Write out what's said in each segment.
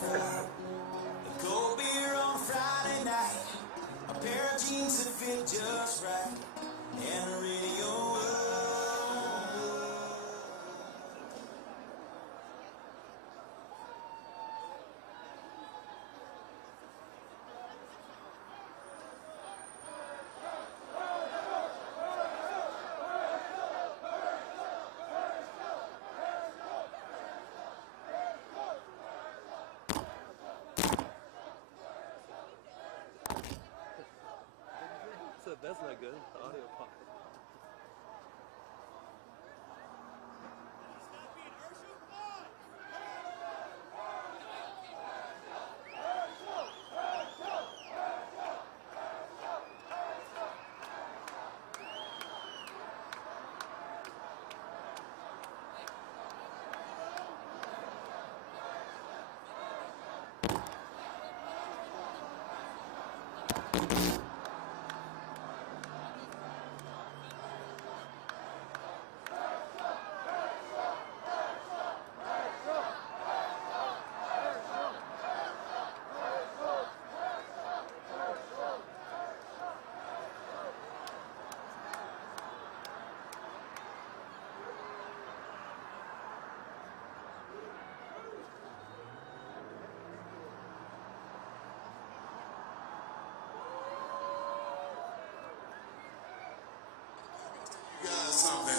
A cold beer on Friday night, a pair of jeans that fit just right, and a radio. That's not good. The audio popped. Something.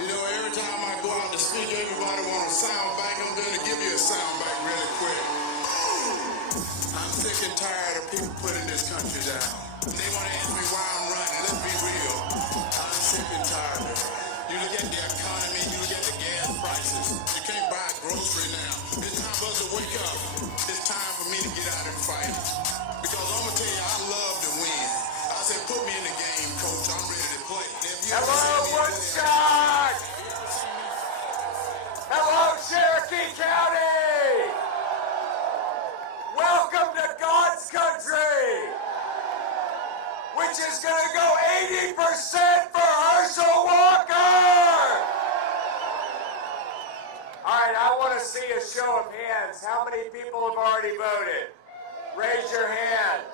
You know, every time I go out to speak, everybody want a sound back. I'm going to give you a sound back really quick. I'm sick and tired of people putting this country down. They want to ask me why I'm running. Let's be real. I'm sick and tired of it. You look at the economy, you look at the gas prices. You can't buy a grocery now. It's time for us to wake up. It's time for me to get out and fight. Because I'm going to tell you, I love to win. I said, put me in the game, coach. I'm ready to play. Hello, Woodstock! Hello, Cherokee County! Welcome to God's country, which is going to go 80% for Herschel Walker! All right, I want to see a show of hands. How many people have already voted? Raise your hands.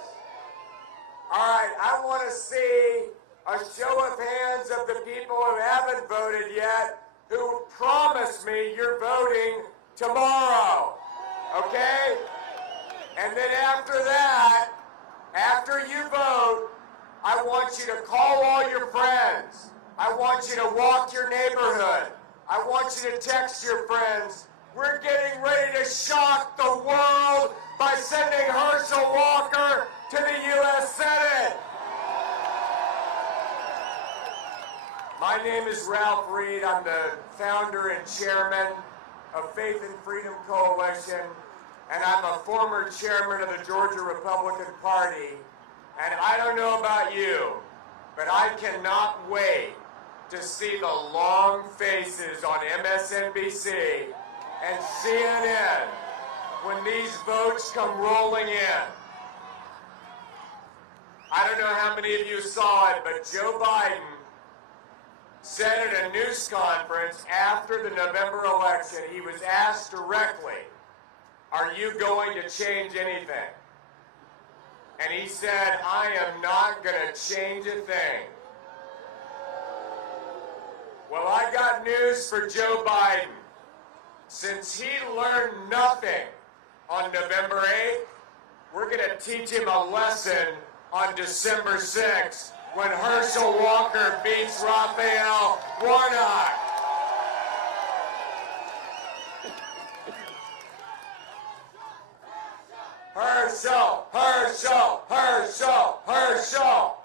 All right, I want to see a show of hands of the people who haven't voted yet, who promise me you're voting tomorrow, okay? And then after that, after you vote, I want you to call all your friends. I want you to walk your neighborhood. I want you to text your friends. We're getting ready to shock the world by sending Herschel Walker to the U.S. Senate. My name is Ralph Reed. I'm the founder and chairman of Faith and Freedom Coalition, and I'm a former chairman of the Georgia Republican Party. And I don't know about you, but I cannot wait to see the long faces on MSNBC and CNN when these votes come rolling in. I don't know how many of you saw it, but Joe Biden said at a news conference after the November election, he was asked directly, "Are you going to change anything?" And he said, "I am not going to change a thing." Well, I got news for Joe Biden. Since he learned nothing on November 8th, we're going to teach him a lesson on December 6th when Herschel Walker beats Raphael Warnock. Herschel, Herschel, Herschel, Herschel.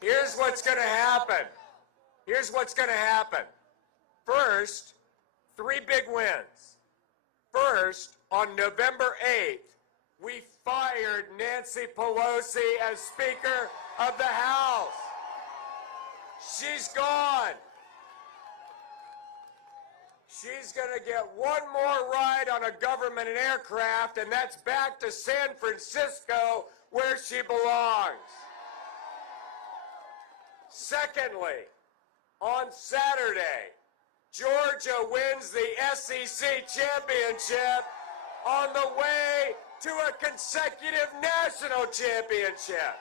Here's what's going to happen. Here's what's going to happen. First, 3 big wins. First, on November 8th, we fired Nancy Pelosi as Speaker of the House. She's gone. She's going to get one more ride on a government aircraft, and that's back to San Francisco, where she belongs. Secondly, on Saturday, Georgia wins the SEC championship on the way to a consecutive national championship.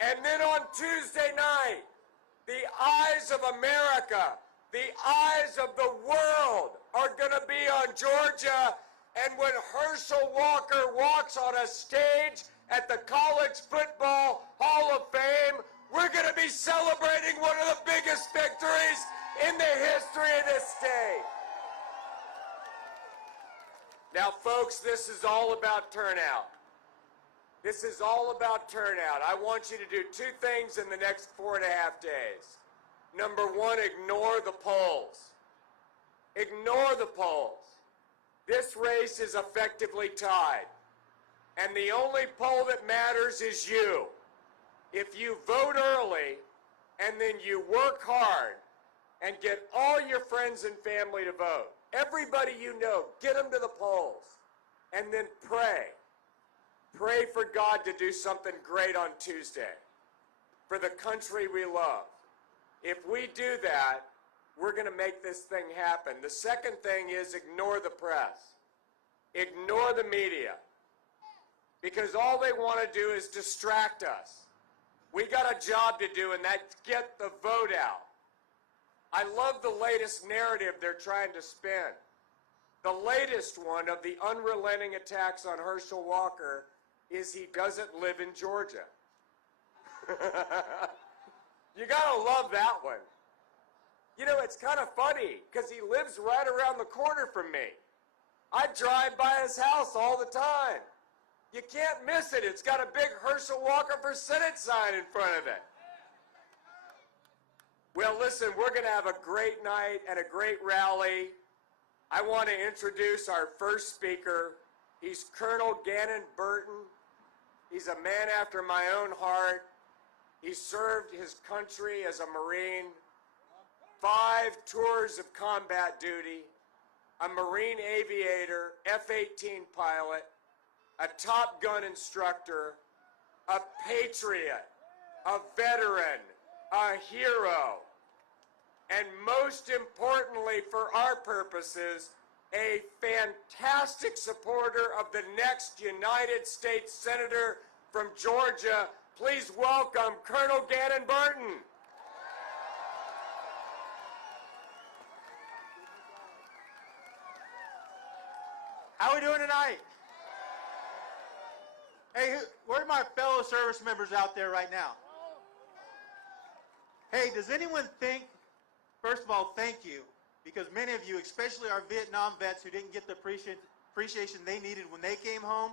And then on Tuesday night, the eyes of America, the eyes of the world are going to be on Georgia. And when Herschel Walker walks on a stage at the College Football Hall of Fame, we're going to be celebrating one of the biggest victories in the history of this state. Now, folks, this is all about turnout. This is all about turnout. I want you to do 2 things in the next 4.5 days. Number 1, ignore the polls. Ignore the polls. This race is effectively tied. And the only poll that matters is you. If you vote early and then you work hard and get all your friends and family to vote, everybody you know, get them to the polls, and then pray. Pray for God to do something great on Tuesday for the country we love. If we do that, we're going to make this thing happen. The second thing is ignore the press. Ignore the media. Because all they want to do is distract us. We got a job to do, and that's get the vote out. I love the latest narrative they're trying to spin. The latest one of the unrelenting attacks on Herschel Walker is he doesn't live in Georgia. You gotta love that one. You know, it's kind of funny because he lives right around the corner from me. I drive by his house all the time. You can't miss it. It's got a big Herschel Walker for Senate sign in front of it. Well, listen, we're going to have a great night and a great rally. I want to introduce our first speaker. He's Colonel Gannon Burton. He's a man after my own heart. He served his country as a Marine, 5 tours of combat duty, a Marine aviator, F-18 pilot, a Top Gun instructor, a patriot, a veteran, a hero, and most importantly for our purposes, a fantastic supporter of the next United States Senator from Georgia. Please welcome Colonel Gannon Burton. How are we doing tonight? Hey, where are my fellow service members out there right now? Hey, does anyone think, first of all, thank you, because many of you, especially our Vietnam vets who didn't get the appreciation they needed when they came home,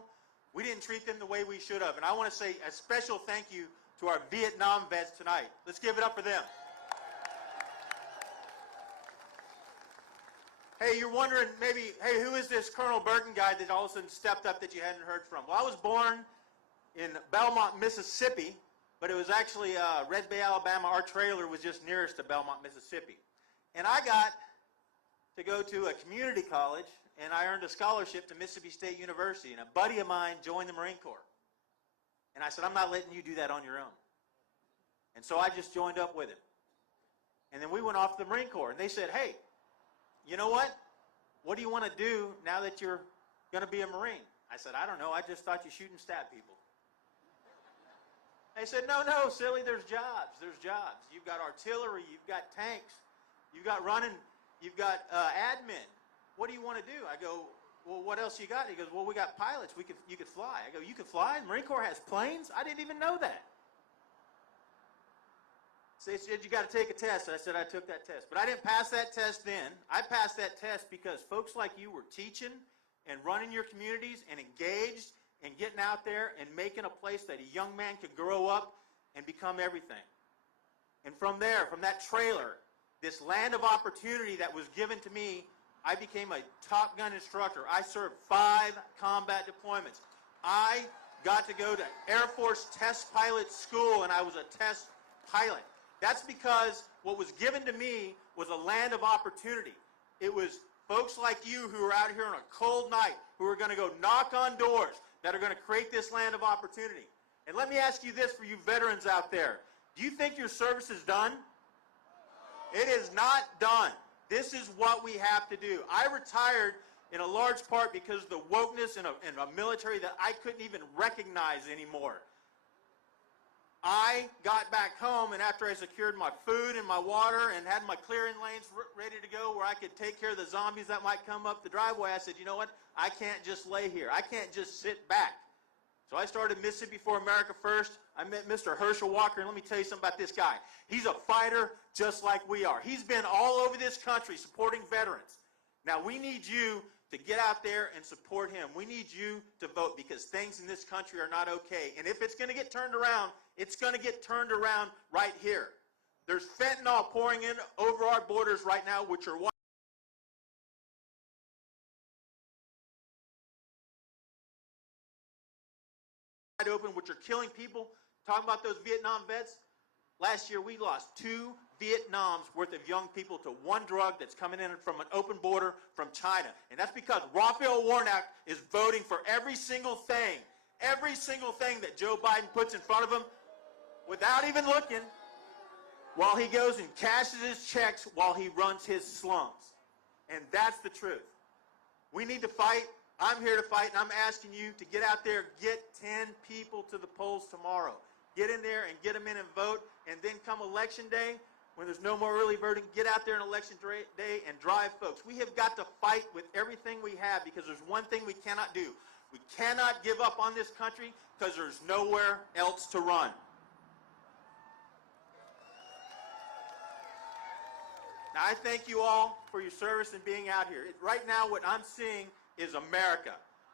we didn't treat them the way we should have. And I want to say a special thank you to our Vietnam vets tonight. Let's give it up for them. Hey, you're wondering maybe, hey, who is this Colonel Burton guy that all of a sudden stepped up that you hadn't heard from? Well, I was born in Belmont, Mississippi, but it was actually Red Bay, Alabama. Our trailer was just nearest to Belmont, Mississippi. And I got to go to a community college, and I earned a scholarship to Mississippi State University. And a buddy of mine joined the Marine Corps. And I said, I'm not letting you do that on your own. And so I just joined up with him. And then we went off to the Marine Corps. And they said, hey, you know what? What do you want to do now that you're going to be a Marine? I said, I don't know. I just thought you shoot and stab people. They said, no, silly, there's jobs. There's jobs. You've got artillery. You've got tanks. You've got running. You've got admin. What do you want to do? I go, well, what else you got? He goes, well, we got pilots. You could fly. I go, you could fly? The Marine Corps has planes? I didn't even know that. So they said, you got to take a test. I said, I took that test. But I didn't pass that test then. I passed that test because folks like you were teaching and running your communities and engaged and getting out there and making a place that a young man could grow up and become everything. And from there, from that trailer, this land of opportunity that was given to me, I became a Top Gun instructor. I served 5 combat deployments. I got to go to Air Force Test Pilot School, and I was a test pilot. That's because what was given to me was a land of opportunity. It was folks like you who are out here on a cold night who are going to go knock on doors that are going to create this land of opportunity. And let me ask you this for you veterans out there. Do you think your service is done? It is not done. This is what we have to do. I retired in a large part because of the wokeness in a military that I couldn't even recognize anymore. I got back home, and after I secured my food and my water and had my clearing lanes ready to go where I could take care of the zombies that might come up the driveway, I said, you know what? I can't just lay here. I can't just sit back. So I started Mississippi for America First. I met Mr. Herschel Walker, and let me tell you something about this guy. He's a fighter just like we are. He's been all over this country supporting veterans. Now, we need you to get out there and support him. We need you to vote because things in this country are not okay. And if it's going to get turned around, it's going to get turned around right here. There's fentanyl pouring in over our borders right now, which are wide open, which are killing people. Talking about those Vietnam vets, last year we lost 2 Vietnams worth of young people to one drug that's coming in from an open border from China. And that's because Raphael Warnock is voting for every single thing that Joe Biden puts in front of him without even looking, while he goes and cashes his checks while he runs his slums. And that's the truth. We need to fight. I'm here to fight, and I'm asking you to get out there, get 10 people to the polls tomorrow. Get in there and get them in and vote, and then come election day, when there's no more early voting, get out there on election day and drive folks. We have got to fight with everything we have because there's one thing we cannot do. We cannot give up on this country because there's nowhere else to run. Now, I thank you all for your service and being out here. Right now, what I'm seeing is America.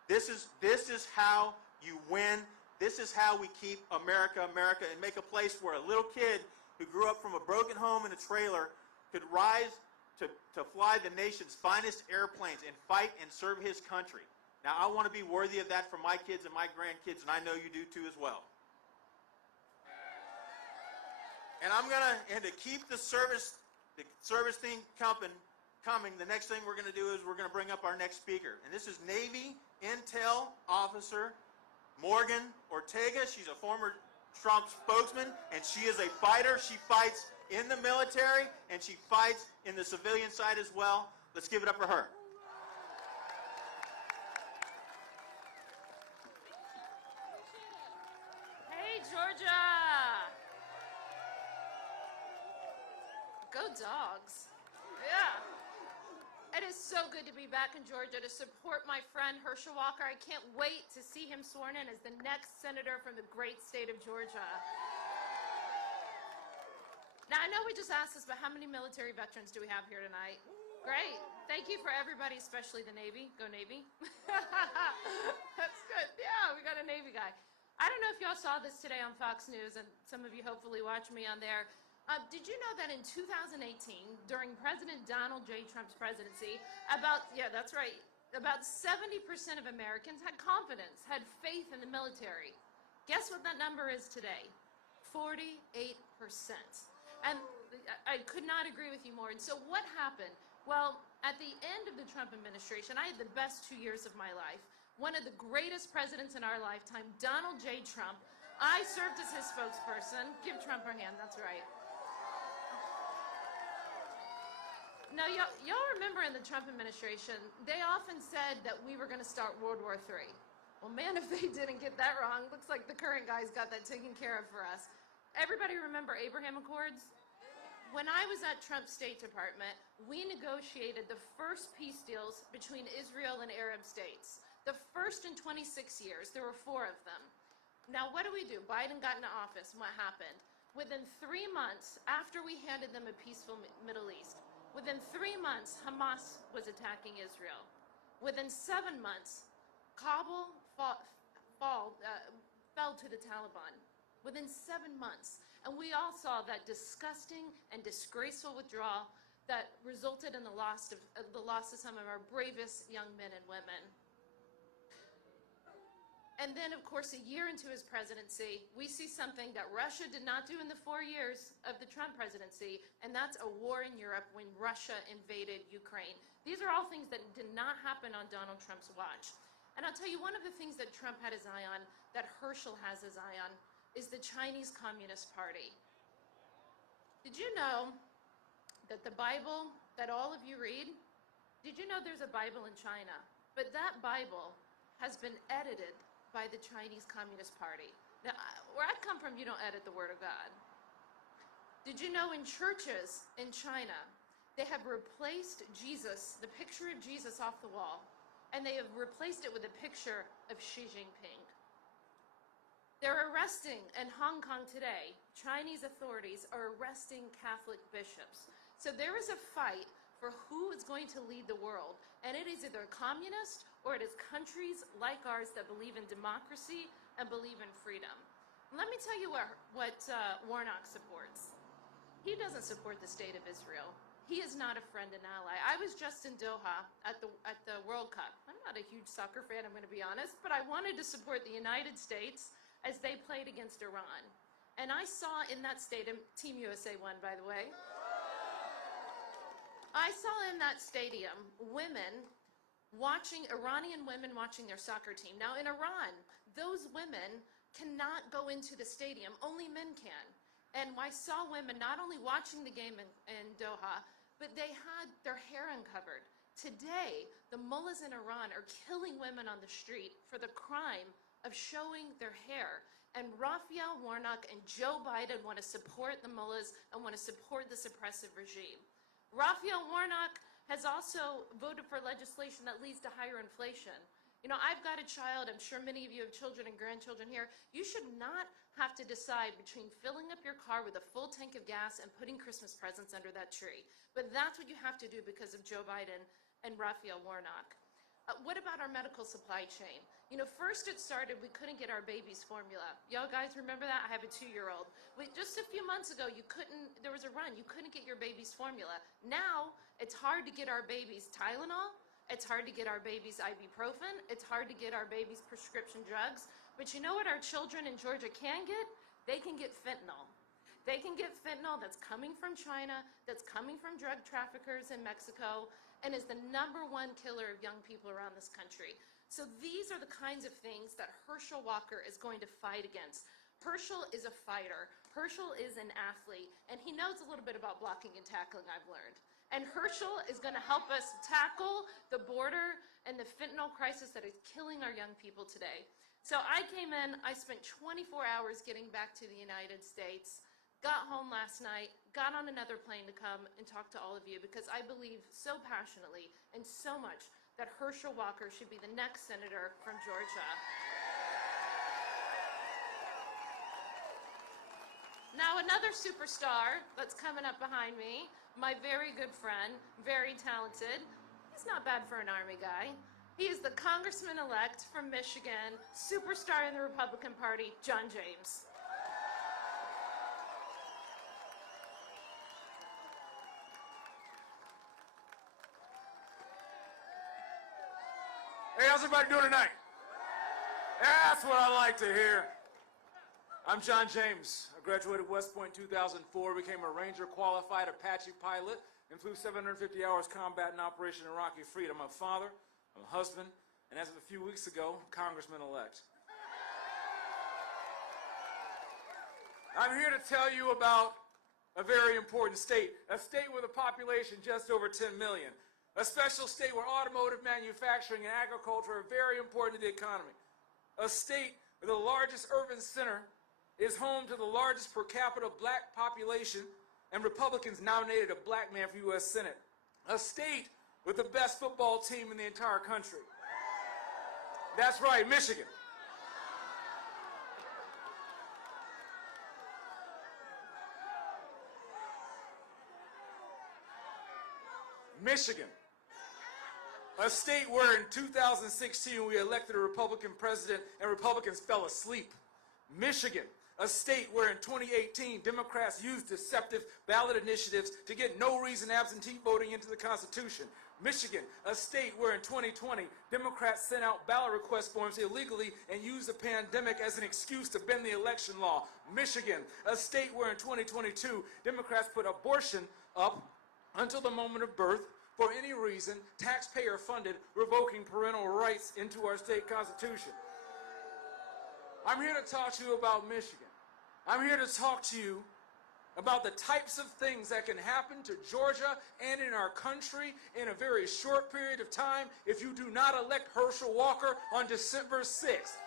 This is how you win. This is how we keep America, America, and make a place where a little kid who grew up from a broken home in a trailer could rise to fly the nation's finest airplanes and fight and serve his country. Now, I want to be worthy of that for my kids and my grandkids, and I know you do too as well. And to keep the service thing coming, the next thing we're going to do is we're going to bring up our next speaker. And this is Navy Intel Officer Morgan Ortega. She's a former Trump spokesman, and she is a fighter. She fights in the military, and she fights in the civilian side as well. Let's give it up for her. Hey, Georgia! Go Dogs. Yeah. It is so good to be back in Georgia to support my friend Herschel Walker. I can't wait to see him sworn in as the next senator from the great state of Georgia. Now, I know we just asked this, but how many military veterans do we have here tonight? Great. Thank you for everybody, especially the Navy. Go Navy. That's good. Yeah, we got a Navy guy. I don't know if y'all saw this today on Fox News, and some of you hopefully watch me on there. Did you know that in 2018, during President Donald J. Trump's presidency, about 70% of Americans had confidence, had faith in the military. Guess what that number is today? 48%. And I could not agree with you more. And so what happened? Well, at the end of the Trump administration, I had the best 2 years of my life. One of the greatest presidents in our lifetime, Donald J. Trump. I served as his spokesperson. Give Trump a hand, that's right. Now, y'all remember in the Trump administration, they often said that we were going to start World War III. Well, man, if they didn't get that wrong, looks like the current guy's got that taken care of for us. Everybody remember Abraham Accords? When I was at Trump's State Department, we negotiated the first peace deals between Israel and Arab states. The first in 26 years. There were 4 of them. Now, what do? Biden got into office, and what happened? Within 3 months, after we handed them a peaceful Middle East, within 3 months, Hamas was attacking Israel. Within 7 months, Kabul fell to the Taliban. Within 7 months. And we all saw that disgusting and disgraceful withdrawal that resulted in the loss of some of our bravest young men and women. And then, of course, a year into his presidency, we see something that Russia did not do in the 4 years of the Trump presidency, and that's a war in Europe when Russia invaded Ukraine. These are all things that did not happen on Donald Trump's watch. And I'll tell you, one of the things that Trump had his eye on, that Herschel has his eye on, is the Chinese Communist Party. Did you know that the Bible that all of you read, did you know there's a Bible in China? But that Bible has been edited by the Chinese Communist Party. Now, where I come from, you don't edit the Word of God. Did you know in churches in China, they have replaced Jesus, the picture of Jesus off the wall, and they have replaced it with a picture of Xi Jinping. They're arresting in Hong Kong today. Chinese authorities are arresting Catholic bishops. So there is a fight for who is going to lead the world. And it is either communist or it is countries like ours that believe in democracy and believe in freedom. Let me tell you what Warnock supports. He doesn't support the state of Israel. He is not a friend and ally. I was just in Doha at the World Cup. I'm not a huge soccer fan, I'm going to be honest, but I wanted to support the United States as they played against Iran. And I saw in that stadium, Team USA won, by the way. I saw in that stadium Iranian women watching their soccer team. Now in Iran, those women cannot go into the stadium, only men can. And I saw women not only watching the game in Doha, but they had their hair uncovered. Today, the mullahs in Iran are killing women on the street for the crime of showing their hair. And Raphael Warnock and Joe Biden want to support the mullahs and want to support the suppressive regime. Raphael Warnock has also voted for legislation that leads to higher inflation. You know, I've got a child, I'm sure many of you have children and grandchildren here. You should not have to decide between filling up your car with a full tank of gas and putting Christmas presents under that tree. But that's what you have to do because of Joe Biden and Raphael Warnock. What about our medical supply chain? You know, first it started, we couldn't get our baby's formula. Y'all guys remember that? I have a 2-year-old. Just a few months ago, there was a run, you couldn't get your baby's formula. Now, it's hard to get our baby's Tylenol, it's hard to get our baby's ibuprofen, it's hard to get our baby's prescription drugs. But you know what our children in Georgia can get? They can get fentanyl. They can get fentanyl that's coming from China, that's coming from drug traffickers in Mexico, and is the #1 killer of young people around this country. So these are the kinds of things that Herschel Walker is going to fight against. Herschel is a fighter. Herschel is an athlete, and he knows a little bit about blocking and tackling, I've learned. And Herschel is going to help us tackle the border and the fentanyl crisis that is killing our young people today. So I came in, I spent 24 hours getting back to the United States. got home last night, got on another plane to come and talk to all of you because I believe so passionately and so much that Herschel Walker should be the next senator from Georgia. Now, another superstar that's coming up behind me, my very good friend, very talented. He's not bad for an Army guy. He is the Congressman-elect from Michigan, superstar in the Republican Party, John James. Hey, how's everybody doing tonight? That's what I like to hear. I'm John James. I graduated West Point 2004, became a Ranger qualified Apache pilot, and flew 750 hours combat in Operation Iraqi Freedom. I'm a father, I'm a husband, and as of a few weeks ago, Congressman-elect. I'm here to tell you about a very important state, a state with a population just over 10 million, a special state where automotive manufacturing and agriculture are very important to the economy, a state where the largest urban center is home to the largest per capita black population, and Republicans nominated a black man for U.S. Senate. A state with the best football team in the entire country. That's right, Michigan. Michigan. A state where in 2016 we elected a Republican president and Republicans fell asleep. Michigan. A state where in 2018 Democrats used deceptive ballot initiatives to get no reason absentee voting into the Constitution. Michigan, a state where in 2020 Democrats sent out ballot request forms illegally and used the pandemic as an excuse to bend the election law. Michigan, a state where in 2022 Democrats put abortion up until the moment of birth for any reason, taxpayer funded, revoking parental rights into our state constitution. I'm here to talk to you about Michigan. I'm here to talk to you about the types of things that can happen to Georgia and in our country in a very short period of time if you do not elect Herschel Walker on December 6th.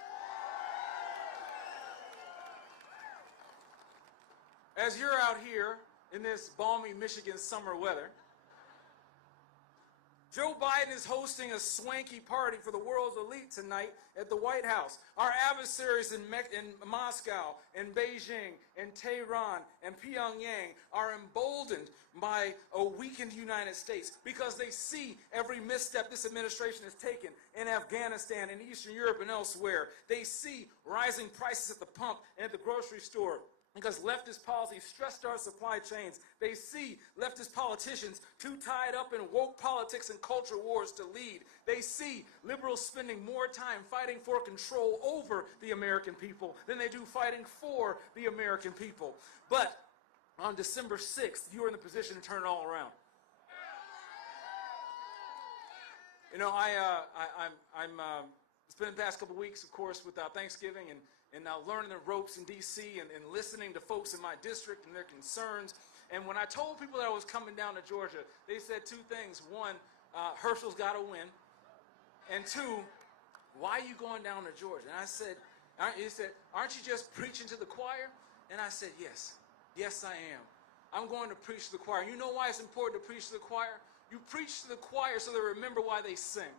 As you're out here in this balmy Michigan summer weather, Joe Biden is hosting a swanky party for the world's elite tonight at the White House. Our adversaries in Moscow, and Beijing, and Tehran, and Pyongyang are emboldened by a weakened United States because they see every misstep this administration has taken in Afghanistan, in Eastern Europe, and elsewhere. They see rising prices at the pump and at the grocery store, because leftist policies stressed our supply chains. They see leftist politicians too tied up in woke politics and culture wars to lead. They see liberals spending more time fighting for control over the American people than they do fighting for the American people. But on December 6th, you are in the position to turn it all around. You know, I'm spending the past couple weeks, of course, with Thanksgiving and now learning the ropes in D.C. and listening to folks in my district and their concerns. And when I told people that I was coming down to Georgia, they said two things. One, Herschel's got to win. And two, why are you going down to Georgia? And I said, he said, aren't you just preaching to the choir? And I said, yes. Yes, I am. I'm going to preach to the choir. You know why it's important to preach to the choir? You preach to the choir so they remember why they sing.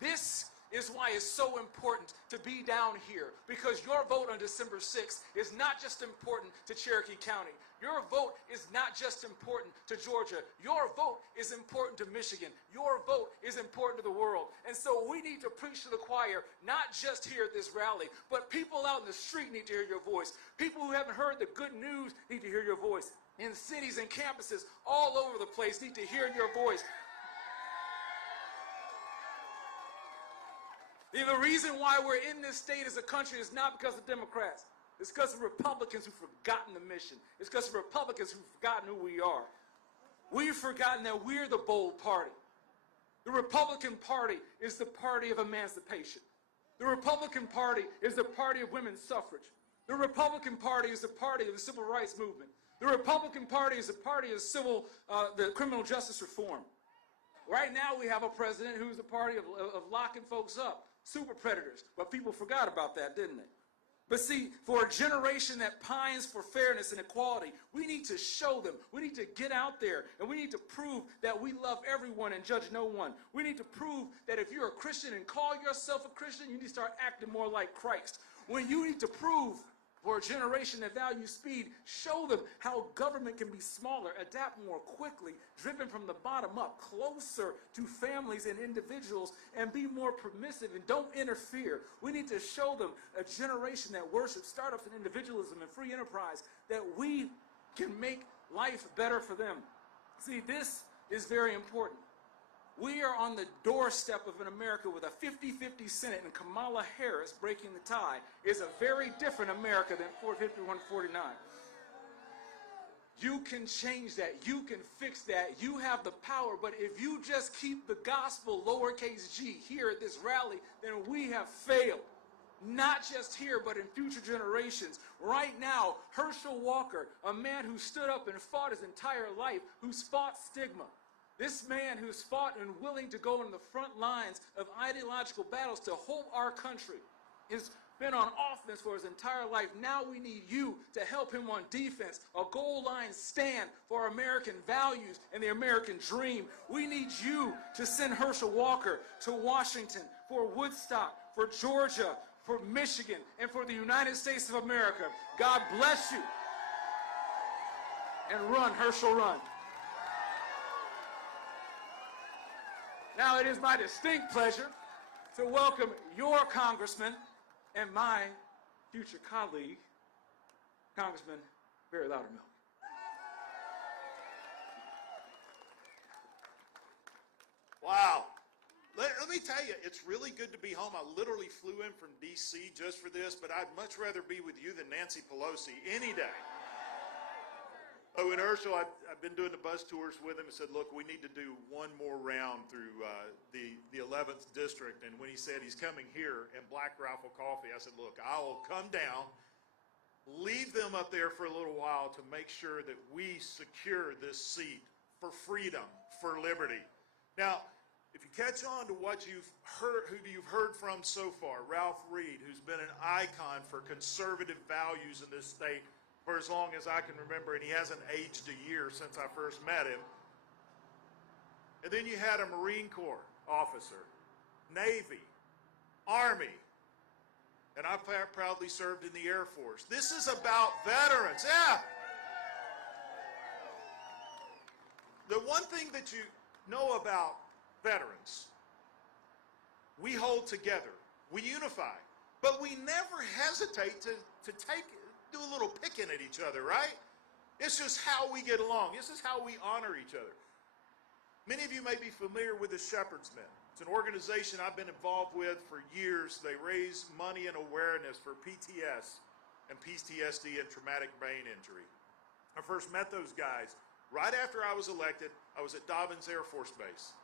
This is why it's so important to be down here, because your vote on December 6th is not just important to Cherokee County. Your vote is not just important to Georgia. Your vote is important to Michigan. Your vote is important to the world. And so we need to preach to the choir, not just here at this rally, but people out in the street need to hear your voice. People who haven't heard the good news need to hear your voice. In cities and campuses all over the place need to hear your voice. The reason why we're in this state as a country is not because of Democrats. It's because of Republicans who've forgotten the mission. It's because of Republicans who've forgotten who we are. We've forgotten that we're the bold party. The Republican Party is the party of emancipation. The Republican Party is the party of women's suffrage. The Republican Party is the party of the civil rights movement. The Republican Party is the party of the criminal justice reform. Right now we have a president who's the party of locking folks up. Super predators, but people forgot about that, didn't they? But see, for a generation that pines for fairness and equality, we need to show them. We need to get out there, and we need to prove that we love everyone and judge no one. We need to prove that if you're a Christian and call yourself a Christian, you need to start acting more like Christ. When you need to prove for a generation that values speed, show them how government can be smaller, adapt more quickly, driven from the bottom up, closer to families and individuals, and be more permissive and don't interfere. We need to show them a generation that worships startups and individualism and free enterprise, that we can make life better for them. See, this is very important. We are on the doorstep of an America with a 50-50 Senate, and Kamala Harris breaking the tie is a very different America than 451-49. You can change that. You can fix that. You have the power. But if you just keep the gospel lowercase g here at this rally, then we have failed. Not just here, but in future generations. Right now, Herschel Walker, a man who stood up and fought his entire life, who's fought stigma. This man who's fought and willing to go in the front lines of ideological battles to hold our country has been on offense for his entire life. Now we need you to help him on defense, a goal line stand for American values and the American dream. We need you to send Herschel Walker to Washington for Woodstock, for Georgia, for Michigan, and for the United States of America. God bless you. And run, Herschel, run. Now it is my distinct pleasure to welcome your congressman and my future colleague, Congressman Barry Loudermilk. Wow. Let me tell you, it's really good to be home. I literally flew in from D.C. just for this, but I'd much rather be with you than Nancy Pelosi any day. Oh, and Herschel, I've been doing the bus tours with him and said, look, we need to do one more round through the 11th district. And when he said he's coming here in Black Rifle Coffee, I said, look, I will come down, leave them up there for a little while to make sure that we secure this seat for freedom, for liberty. Now, if you catch on to what you've heard, who you've heard from so far, Ralph Reed, who's been an icon for conservative values in this state for as long as I can remember, and he hasn't aged a year since I first met him. And then you had a Marine Corps officer, Navy, Army, and I proudly served in the Air Force. This is about veterans, yeah. The one thing that you know about veterans, we hold together, we unify, but we never hesitate to do a little picking at each other, right? It's just how we get along. This is how we honor each other. Many of you may be familiar with the Shepherd's Men. It's an organization I've been involved with for years. They raise money and awareness for PTS and PTSD and traumatic brain injury. I first met those guys right after I was elected. I was at Dobbins Air Force Base.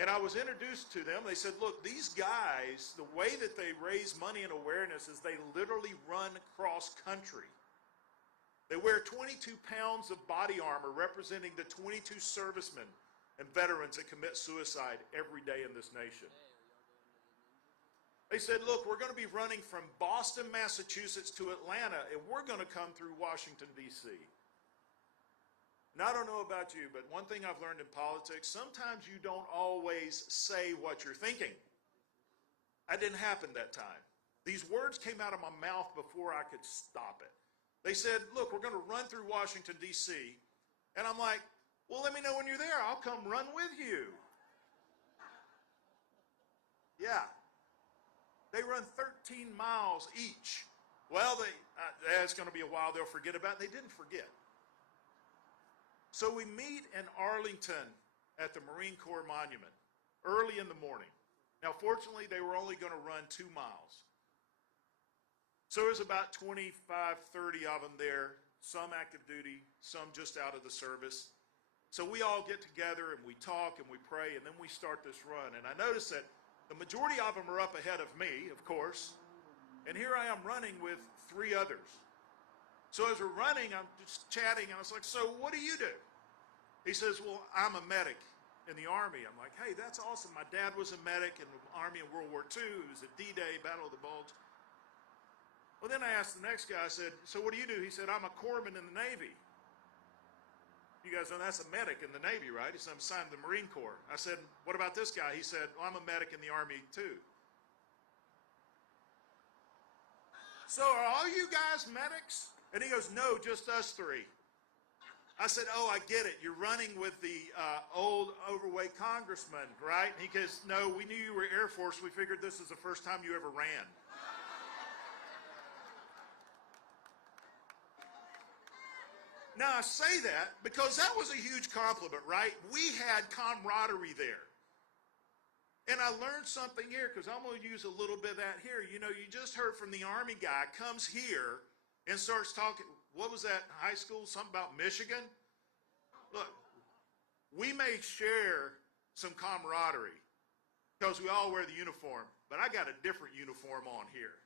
And I was introduced to them. They said, look, these guys, the way that they raise money and awareness is they literally run cross country. They wear 22 pounds of body armor representing the 22 servicemen and veterans that commit suicide every day in this nation. They said, look, we're going to be running from Boston, Massachusetts to Atlanta, and we're going to come through Washington, D.C. And I don't know about you, but one thing I've learned in politics, sometimes you don't always say what you're thinking. That didn't happen that time. These words came out of my mouth before I could stop it. They said, look, we're going to run through Washington, D.C. And I'm like, well, let me know when you're there. I'll come run with you. Yeah. They run 13 miles each. Well, it's going to be a while they'll forget about it. They didn't forget. So we meet in Arlington at the Marine Corps Monument early in the morning. Now, fortunately, they were only going to run 2 miles. So there's about 25, 30 of them there, some active duty, some just out of the service. So we all get together and we talk and we pray, and then we start this run. And I notice that the majority of them are up ahead of me, of course. And here I am running with 3 others. So as we're running, I'm just chatting, and I was like, so what do you do? He says, well, I'm a medic in the Army. I'm like, hey, that's awesome. My dad was a medic in the Army in World War II. It was at D-Day, Battle of the Bulge. Well, then I asked the next guy, I said, so what do you do? He said, I'm a corpsman in the Navy. You guys know that's a medic in the Navy, right? He said, I'm assigned to the Marine Corps. I said, what about this guy? He said, well, I'm a medic in the Army too. So are all you guys medics? And he goes, no, just us three. I said, oh, I get it. You're running with the old overweight congressman, right? He goes, no, we knew you were Air Force. We figured this is the first time you ever ran. Now, I say that because that was a huge compliment, right? We had camaraderie there. And I learned something here because I'm going to use a little bit of that here. You know, you just heard from the Army guy, comes here and starts talking. What was that, high school? Something about Michigan? Look, we may share some camaraderie because we all wear the uniform, but I got a different uniform on here.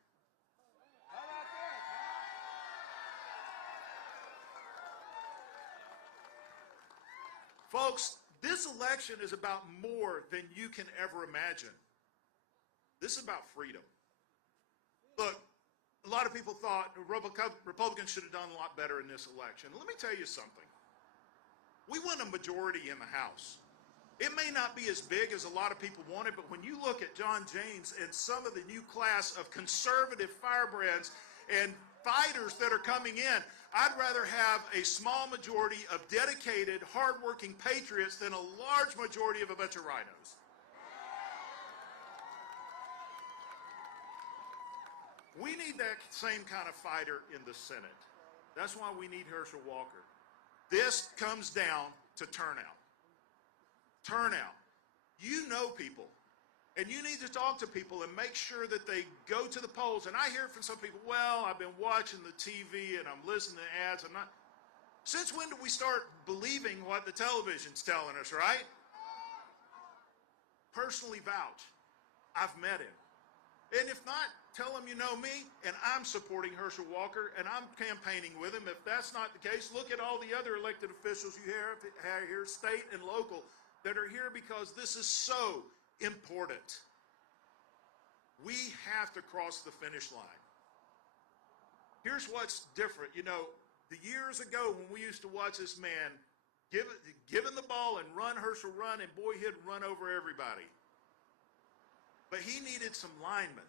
Folks, this election is about more than you can ever imagine. This is about freedom. Look, a lot of people thought Republicans should have done a lot better in this election. Let me tell you something. We won a majority in the House. It may not be as big as a lot of people wanted, but when you look at John James and some of the new class of conservative firebrands and fighters that are coming in, I'd rather have a small majority of dedicated, hardworking patriots than a large majority of a bunch of rhinos. We need that same kind of fighter in the Senate. That's why we need Herschel Walker. This comes down to turnout. Turnout. You know people. And you need to talk to people and make sure that they go to the polls. And I hear from some people, well, I've been watching the TV and I'm listening to ads. I'm not. Since when do we start believing what the television's telling us, right? Personally vouch. I've met him. And if not, tell him you know me and I'm supporting Herschel Walker and I'm campaigning with him. If that's not the case, look at all the other elected officials you have here, state and local, that are here because this is so important. We have to cross the finish line. Here's what's different. You know, the years ago when we used to watch this man given the ball and run, Herschel run, and boy, he'd run over everybody. But he needed some linemen,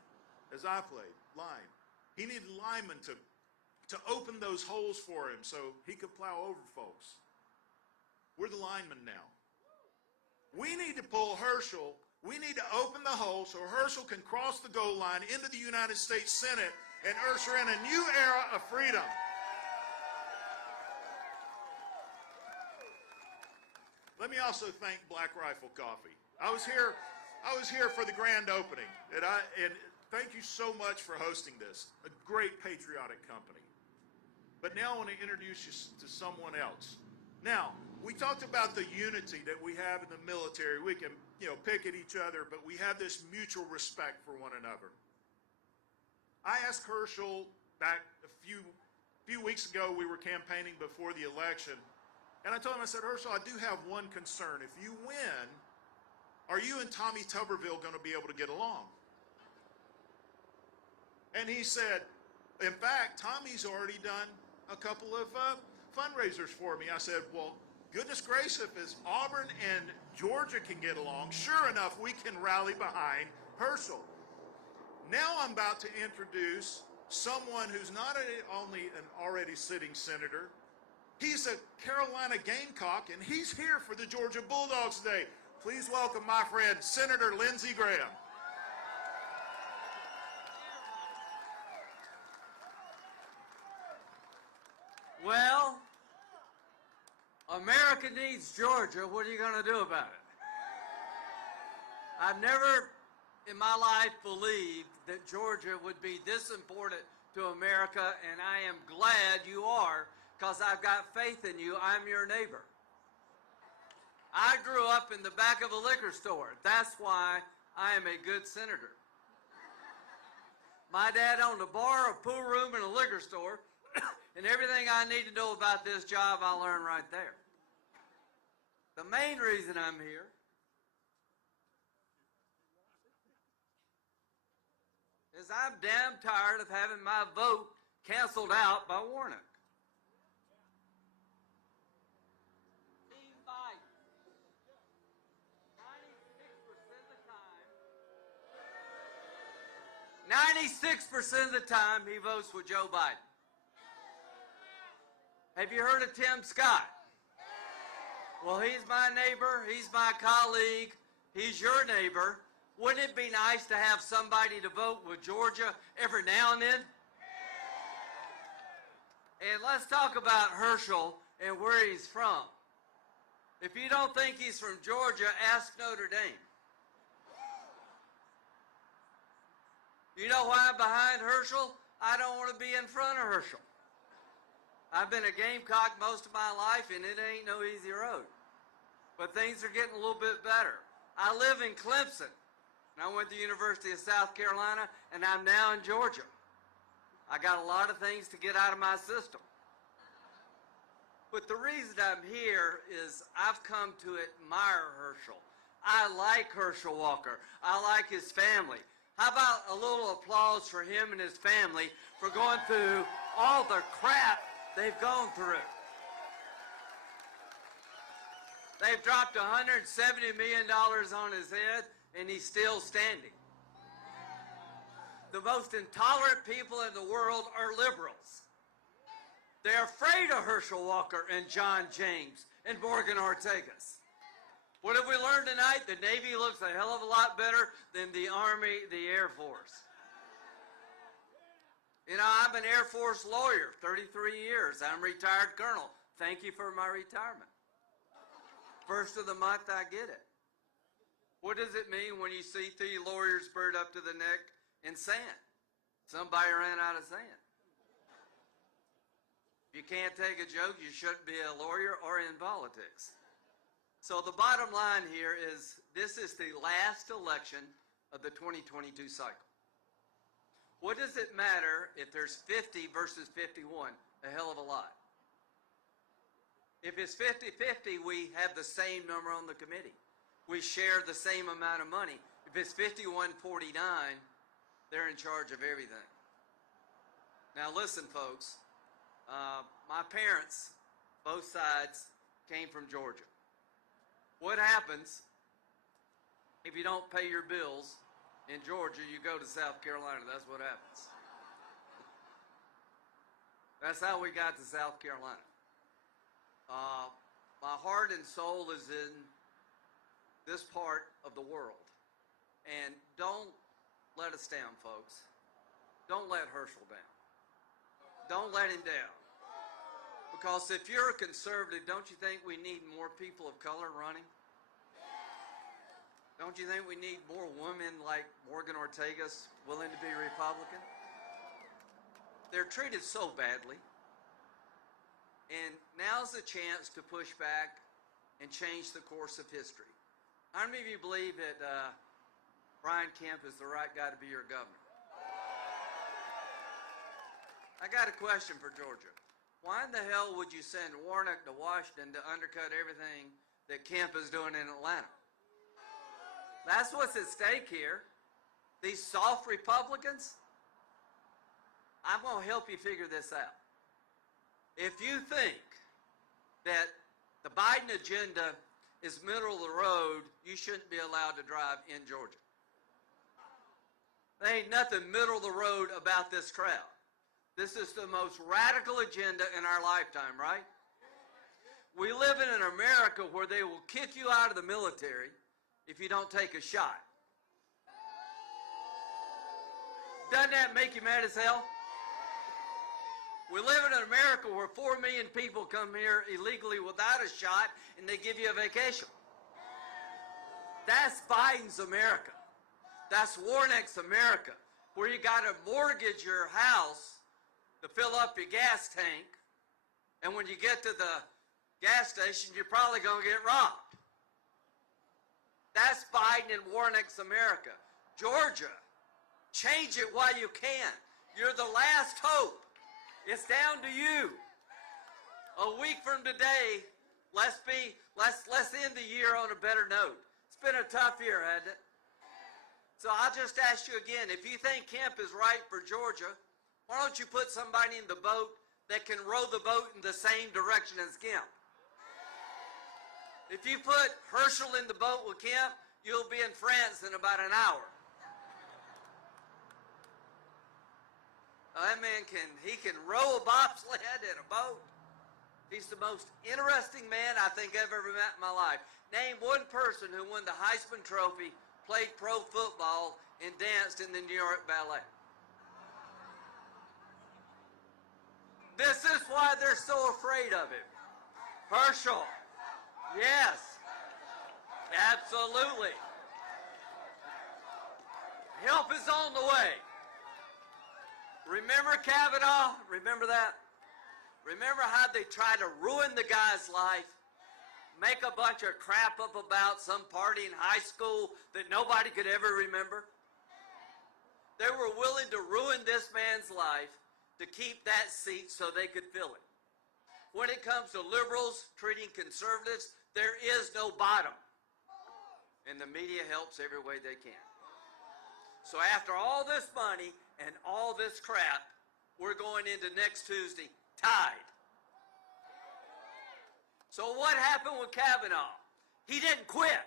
as I played, line. He needed linemen to open those holes for him so he could plow over folks. We're the linemen now. We need to pull Herschel. We need to open the hole so Herschel can cross the goal line into the United States Senate and usher in a new era of freedom. Let me also thank Black Rifle Coffee. I was here for the grand opening, and thank you so much for hosting this. A great patriotic company. But now I want to introduce you to someone else. Now, we talked about the unity that we have in the military. We can, pick at each other, but we have this mutual respect for one another. I asked Herschel back a few weeks ago, we were campaigning before the election, and I told him, I said, Herschel, I do have one concern. If you win, are you and Tommy Tuberville going to be able to get along? And he said, in fact, Tommy's already done a couple of fundraisers for me. I said, well, goodness gracious, if Auburn and Georgia can get along, sure enough, we can rally behind Herschel. Now I'm about to introduce someone who's not only an already sitting senator, he's a Carolina Gamecock, and he's here for the Georgia Bulldogs today. Please welcome my friend, Senator Lindsey Graham. Well, America needs Georgia. What are you going to do about it? I've never in my life believed that Georgia would be this important to America, and I am glad you are, because I've got faith in you. I'm your neighbor. I grew up in the back of a liquor store. That's why I am a good senator. My dad owned a bar, a pool room, and a liquor store. And everything I need to know about this job, I learned right there. The main reason I'm here because I'm damn tired of having my vote canceled out by Warnock. Team Biden. 96% of the time he votes with Joe Biden. Have you heard of Tim Scott? Well, he's my neighbor, he's my colleague, he's your neighbor. Wouldn't it be nice to have somebody to vote with Georgia every now and then? And let's talk about Herschel and where he's from. If you don't think he's from Georgia, ask Notre Dame. You know why I'm behind Herschel? I don't want to be in front of Herschel. I've been a Gamecock most of my life, and it ain't no easy road. But things are getting a little bit better. I live in Clemson, and I went to the University of South Carolina, and I'm now in Georgia. I got a lot of things to get out of my system. But the reason I'm here is I've come to admire Herschel. I like Herschel Walker. I like his family. How about a little applause for him and his family for going through all the crap they've gone through. They've dropped $170 million on his head, and he's still standing. The most intolerant people in the world are liberals. They're afraid of Herschel Walker and John James and Morgan Ortegas. What have we learned tonight? The Navy looks a hell of a lot better than the Army, the Air Force. You know, I'm an Air Force lawyer, 33 years. I'm a retired colonel. Thank you for my retirement. First of the month, I get it. What does it mean when you see 3 lawyers buried up to the neck in sand? Somebody ran out of sand. If you can't take a joke, you shouldn't be a lawyer or in politics. So the bottom line here is this is the last election of the 2022 cycle. What does it matter if there's 50 versus 51? A hell of a lot. If it's 50-50, we have the same number on the committee. We share the same amount of money. If it's 51-49, they're in charge of everything. Now listen, folks. My parents, both sides, came from Georgia. What happens if you don't pay your bills in Georgia? You go to South Carolina. That's what happens. That's how we got to South Carolina. My heart and soul is in this part of the world. And don't let us down, folks. Don't let Herschel down. Don't let him down. Because if you're a conservative, don't you think we need more people of color running? Don't you think we need more women like Morgan Ortegas willing to be Republican? They're treated so badly. And now's the chance to push back and change the course of history. How many of you believe that Brian Kemp is the right guy to be your governor? I got a question for Georgia. Why in the hell would you send Warnock to Washington to undercut everything that Kemp is doing in Atlanta? That's what's at stake here. These soft Republicans. I'm going to help you figure this out. If you think that the Biden agenda is middle of the road, you shouldn't be allowed to drive in Georgia. There ain't nothing middle of the road about this crowd. This is the most radical agenda in our lifetime, right? We live in an America where they will kick you out of the military if you don't take a shot. Doesn't that make you mad as hell? We live in an America where 4 million people come here illegally without a shot and they give you a vacation. That's Biden's America. That's Warnock's America, where you got to mortgage your house to fill up your gas tank, and when you get to the gas station, you're probably going to get robbed. That's Biden and Warnock's America. Georgia, change it while you can. You're the last hope. It's down to you. A week from today, let's end the year on a better note. It's been a tough year, hasn't it? So I'll just ask you again, if you think Kemp is right for Georgia, why don't you put somebody in the boat that can row the boat in the same direction as Kemp? If you put Herschel in the boat with Kemp, you'll be in France in about an hour. That man can row a bobsled and a boat. He's the most interesting man I think I've ever met in my life. Name one person who won the Heisman Trophy, played pro football, and danced in the New York Ballet. This is why they're so afraid of him. Herschel. Yes. Absolutely. Help is on the way. Remember Kavanaugh? Remember that? Remember how they tried to ruin the guy's life? Make a bunch of crap up about some party in high school that nobody could ever remember? They were willing to ruin this man's life to keep that seat so they could fill it. When it comes to liberals treating conservatives, there is no bottom. And the media helps every way they can. So after all this money and all this crap, we're going into next Tuesday tied. So what happened with Kavanaugh? He didn't quit.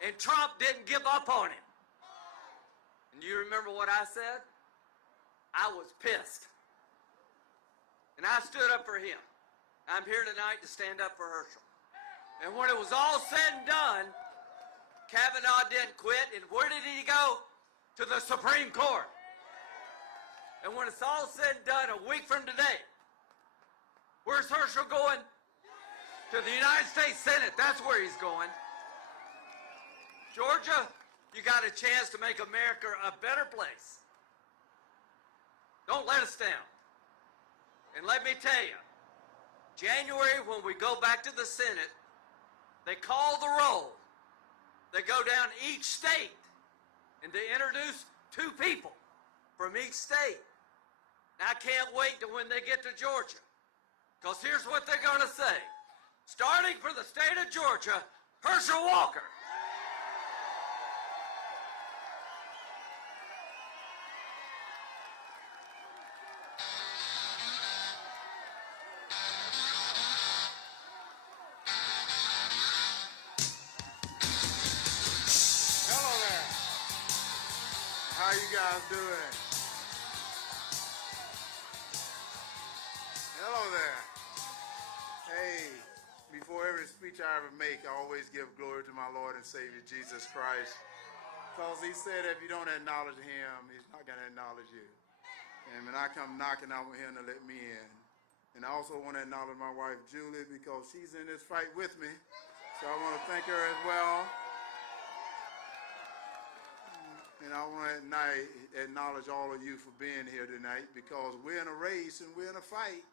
And Trump didn't give up on him. And you remember what I said? I was pissed. And I stood up for him. I'm here tonight to stand up for Herschel. And when it was all said and done, Kavanaugh didn't quit. And where did he go? To the Supreme Court. And when it's all said and done, a week from today, where's Herschel going? To the United States Senate. That's where he's going. Georgia, you got a chance to make America a better place. Don't let us down. And let me tell you, January, when we go back to the Senate, they call the roll. They go down each state, and they introduce 2 people from each state. Now, I can't wait to when they get to Georgia, because here's what they're going to say. Starting for the state of Georgia, Herschel Walker. Hello there. How you guys doing? Hello there. Hey, before every speech I ever make, I always give glory to my Lord and Savior, Jesus Christ. Because he said if you don't acknowledge him, he's not going to acknowledge you. And when I come knocking, I want him to let me in. And I also want to acknowledge my wife, Julie, because she's in this fight with me. So I want to thank her as well. And I want to acknowledge all of you for being here tonight, because we're in a race and we're in a fight.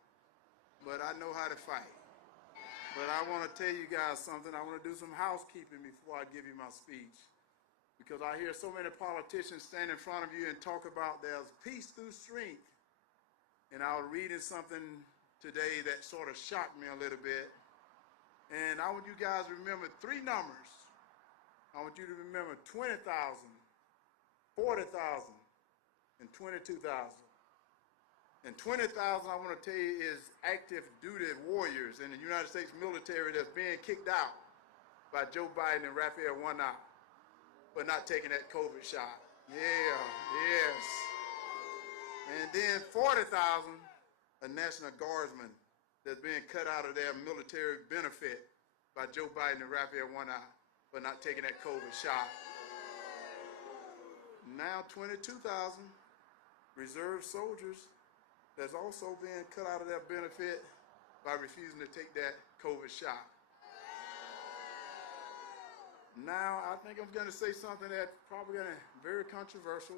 But I know how to fight. But I want to tell you guys something. I want to do some housekeeping before I give you my speech. Because I hear so many politicians stand in front of you and talk about there's peace through strength. And I was reading something today that sort of shocked me a little bit. And I want you guys to remember 3 numbers. I want you to remember 20,000, 40,000, and 22,000. And 20,000, I want to tell you, is active duty warriors in the United States military that's being kicked out by Joe Biden and Raphael Warnock for not taking that COVID shot. Yeah, yes. And then 40,000 are National Guardsmen that's being cut out of their military benefit by Joe Biden and Raphael Warnock for not taking that COVID shot. Now 22,000 reserve soldiers that's also being cut out of their benefit by refusing to take that COVID shot. Now, I think I'm going to say something that's probably going to be very controversial,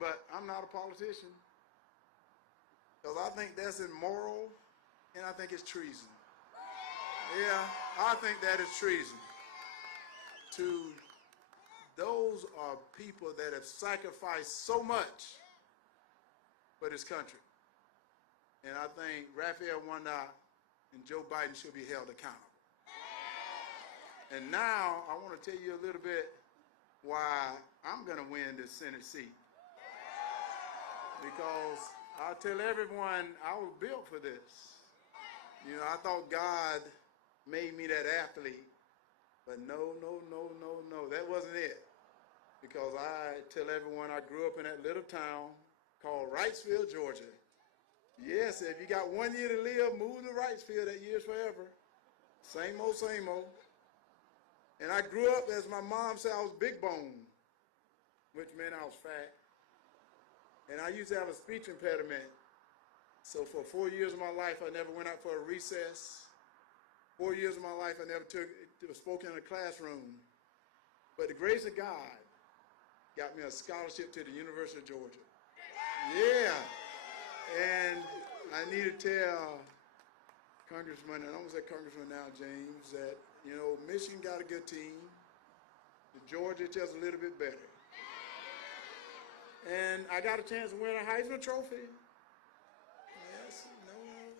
but I'm not a politician. Because I think that's immoral, and I think it's treason. Yeah, I think that is treason. Those are people that have sacrificed so much for this country. And I think Raphael Warnock and Joe Biden should be held accountable. And now I want to tell you a little bit why I'm going to win this Senate seat. Because I tell everyone I was built for this. You know, I thought God made me that athlete. But no, that wasn't it. Because I tell everyone I grew up in that little town called Wrightsville, Georgia. Yes, if you got 1 year to live, move to Wrightsville, that year's forever. Same old, same old. And I grew up, as my mom said, I was big bone, which meant I was fat. And I used to have a speech impediment. So for 4 years of my life, I never went out for a recess. 4 years of my life, I never spoke in a classroom. But the grace of God got me a scholarship to the University of Georgia. Yeah. And I need to tell Congressman, and I'm going to say Congressman now, James, that, you know, Michigan got a good team. Georgia just a little bit better. And I got a chance to win a Heisman Trophy. Yes, no,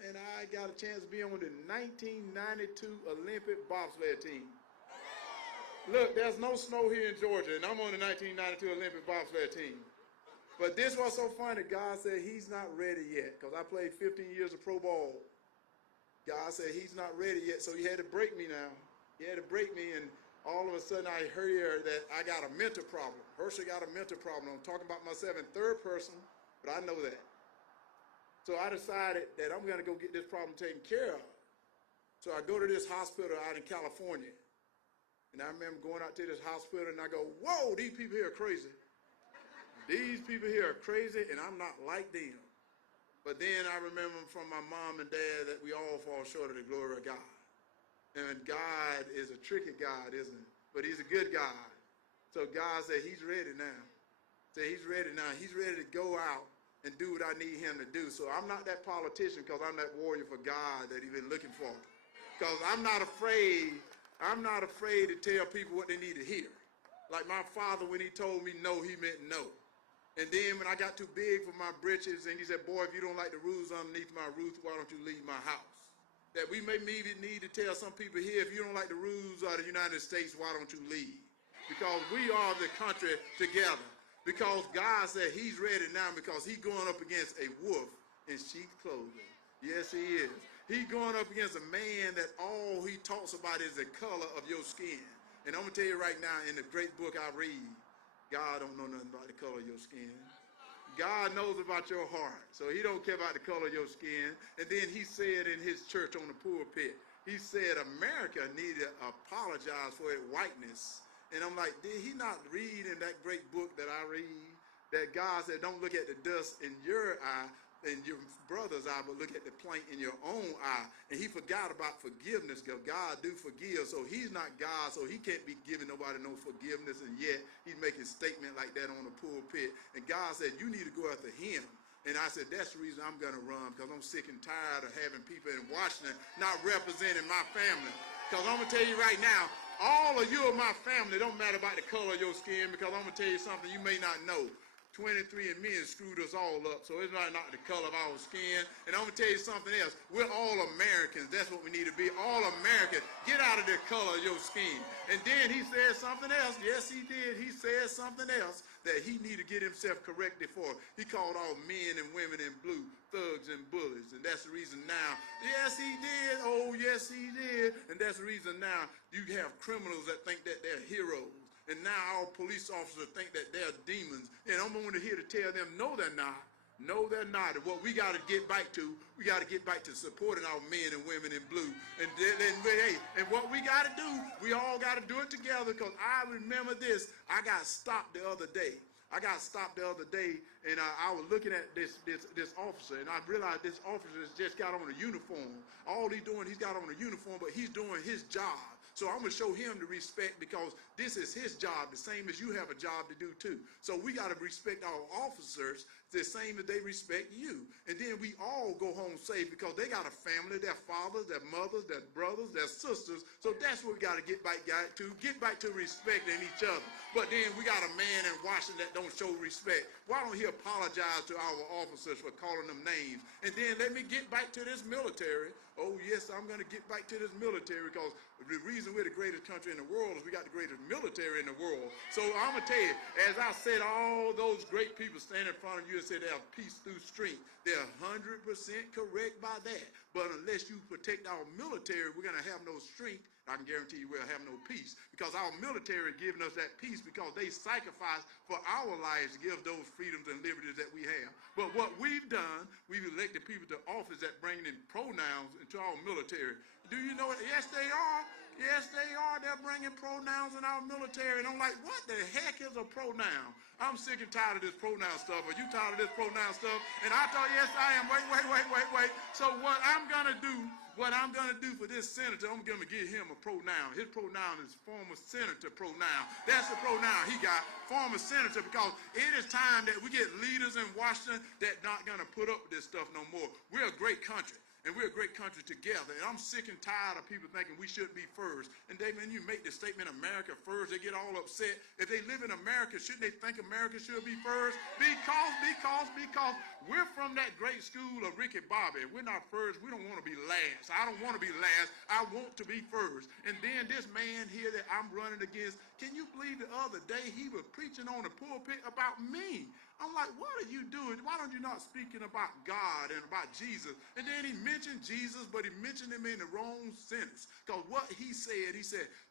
and I got a chance to be on the 1992 Olympic bobsled team. Look, there's no snow here in Georgia, and I'm on the 1992 Olympic bobsled team. But this was so funny. God said he's not ready yet, because I played 15 years of pro ball. God said he's not ready yet, so he had to break me now. He had to break me, and all of a sudden I heard that I got a mental problem. Herschel got a mental problem. I'm talking about myself in third person, but I know that. So I decided that I'm going to go get this problem taken care of. So I go to this hospital out in California. And I remember going out to this hospital and I go, whoa, these people here are crazy. These people here are crazy and I'm not like them. But then I remember from my mom and dad that we all fall short of the glory of God. And God is a tricky God, isn't he? But he's a good God. So God said he's ready now. Say he's ready now. He's ready to go out and do what I need him to do. So I'm not that politician because I'm that warrior for God that he's been looking for. Because I'm not afraid to tell people what they need to hear. Like my father, when he told me no, he meant no. And then when I got too big for my britches, and he said, boy, if you don't like the rules underneath my roof, why don't you leave my house? That we may maybe need to tell some people here, if you don't like the rules of the United States, why don't you leave? Because we are the country together. Because God said he's ready now because he's going up against a wolf in sheep's clothing. Yes, he is. He's going up against a man that all he talks about is the color of your skin. And I'm going to tell you right now, in the great book I read, God don't know nothing about the color of your skin. God knows about your heart, so he don't care about the color of your skin. And then he said in his church on the pulpit, he said America needed to apologize for its whiteness. And I'm like, did he not read in that great book that I read that God said, don't look at the dust in your eye and your brother's eye, but look at the plank in your own eye. And he forgot about forgiveness because God do forgive. So he's not God, so he can't be giving nobody no forgiveness. And yet he's making a statement like that on the pulpit. And God said, you need to go after him. And I said, that's the reason I'm going to run, because I'm sick and tired of having people in Washington not representing my family. Because I'm going to tell you right now, all of you are my family. It don't matter about the color of your skin, because I'm going to tell you something you may not know. 23andMe has screwed us all up, so it's not the color of our skin. And I'm going to tell you something else. We're all Americans. That's what we need to be. All Americans. Get out of the color of your skin. And then he said something else. Yes, he did. He said something else that he need to get himself corrected for. He called all men and women in blue thugs and bullies. And that's the reason now. Yes, he did. Oh, yes, he did. And that's the reason now you have criminals that think that they're heroes. And now our police officers think that they're demons. And I'm only here to tell them, no, they're not. No, they're not. And what we got to get back to, we got to get back to supporting our men and women in blue. And what we got to do, we all got to do it together, because I remember this. I got stopped the other day. And I was looking at this officer, and I realized this officer has just got on a uniform. All he's doing, he's got on a uniform, but he's doing his job. So I'm going to show him the respect, because this is his job, the same as you have a job to do too. So we got to respect our officers the same as they respect you. And then we all go home safe because they got a family, their fathers, their mothers, their brothers, their sisters. So that's what we got to get back to respecting each other. But then we got a man in Washington that don't show respect. Why don't he apologize to our officers for calling them names? And then let me get back to this military. Oh, yes, I'm going to get back to this military because the reason we're the greatest country in the world is we got the greatest military in the world. So I'm going to tell you, as I said, all those great people stand in front of you and say they have peace through strength. They're 100% correct by that. But unless you protect our military, we're going to have no strength. I can guarantee you we'll have no peace because our military giving us that peace because they sacrificed for our lives to give those freedoms and liberties that we have. But what we've done, we've elected people to office that bring in pronouns into our military. Do you know it? Yes, they are. Yes, they are. They're bringing pronouns in our military. And I'm like, what the heck is a pronoun? I'm sick and tired of this pronoun stuff. Are you tired of this pronoun stuff? And I thought, yes, I am. Wait. So what I'm going to do for this senator, I'm going to give him a pronoun. His pronoun is former senator pronoun. That's the pronoun he got, former senator, because it is time that we get leaders in Washington that not going to put up with this stuff no more. We're a great country. And we're a great country together. And I'm sick and tired of people thinking we shouldn't be first. And when you make the statement America first, they get all upset. If they live in America, shouldn't they think America should be first? Because we're from that great school of Ricky Bobby. We're not first. We don't want to be last. I don't want to be last. I want to be first. And then this man here that I'm running against, can you believe the other day he was preaching on the pulpit about me? I'm like, what are you doing? Why don't you not speaking about God and about Jesus? And then he mentioned Jesus, but he mentioned him in the wrong sentence. Because what he said,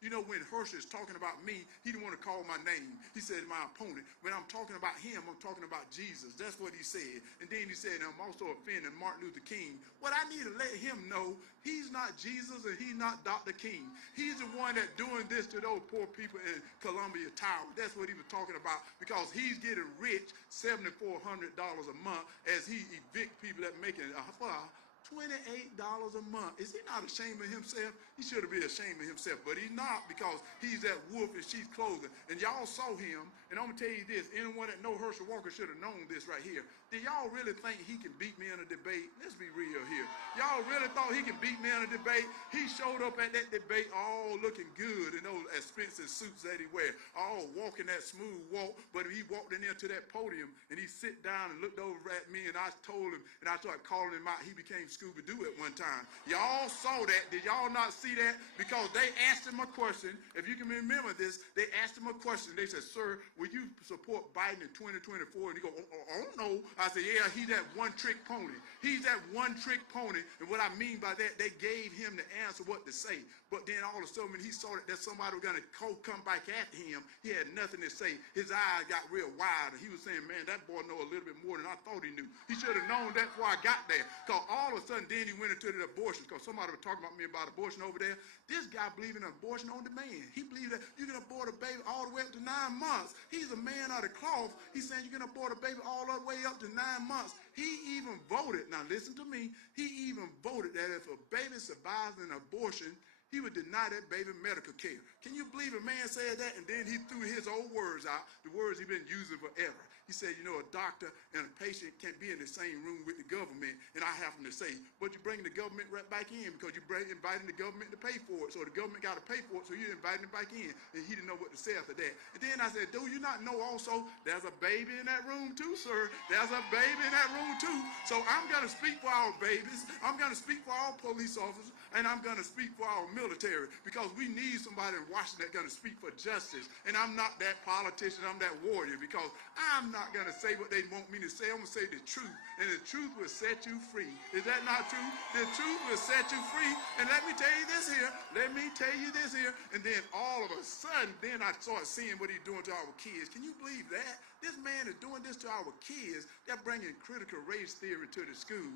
you know, when Herschel is talking about me, he didn't want to call my name. He said my opponent. When I'm talking about him, I'm talking about Jesus. That's what he said. And then he said, I'm also offending Martin Luther King. What I need to let him know, he's not Jesus and he's not Dr. King. He's the one that's doing this to those poor people in Columbia Tower. That's what he was talking about because he's getting rich, $7,400 a month as he evict people that making $28 a month. Is he not ashamed of himself? He should be ashamed of himself, but he's not because he's that wolf in sheep's clothing. And y'all saw him, and I'm going to tell you this, anyone that know Herschel Walker should have known this right here. Did y'all really think he can beat me in a debate? Let's be real here. Y'all really thought he can beat me in a debate? He showed up at that debate all looking good in those expensive suits that he wear, all walking that smooth walk, but he walked in there to that podium, and he sit down and looked over at me, and I told him, and I started calling him out. He became Scooby-Doo at one time. Y'all saw that. Did y'all not see that? Because they asked him a question. If you can remember this, they asked him a question. They said, sir, will you support Biden in 2024? And he go, I don't know. I said, yeah, he's that one-trick pony. He's that one-trick pony. And what I mean by that, they gave him the answer what to say. But then all of a sudden, when he saw that somebody was going to come back after him, he had nothing to say. His eyes got real wide. And he was saying, man, that boy know a little bit more than I thought he knew. He should have known that before I got there. Because all of a sudden, then he went into the abortion. Because somebody was talking about me about abortion over there. This guy believed in abortion on demand. He believed that you can abort a baby all the way up to 9 months. He's a man of the cloth. He's saying you can abort a baby all the way up to 9 months. He even voted, now listen to me, he even voted that if a baby survives an abortion, he would deny that baby medical care. Can you believe a man said that? And then he threw his old words out, the words he's been using forever. He said, you know, a doctor and a patient can't be in the same room with the government. And I happen to say, but you're bringing the government right back in because you're inviting the government to pay for it. So the government got to pay for it, so you're inviting them back in. And he didn't know what to say after that. And then I said, do you not know also there's a baby in that room too, sir? There's a baby in that room too. So I'm going to speak for our babies. I'm going to speak for our police officers. And I'm going to speak for our military because we need somebody in Washington that's going to speak for justice. And I'm not that politician. I'm that warrior because I'm not going to say what they want me to say. I'm going to say the truth. And the truth will set you free. Is that not true? The truth will set you free. And let me tell you this here. And then all of a sudden, then I started seeing what he's doing to our kids. Can you believe that? This man is doing this to our kids. They're bringing critical race theory to the school.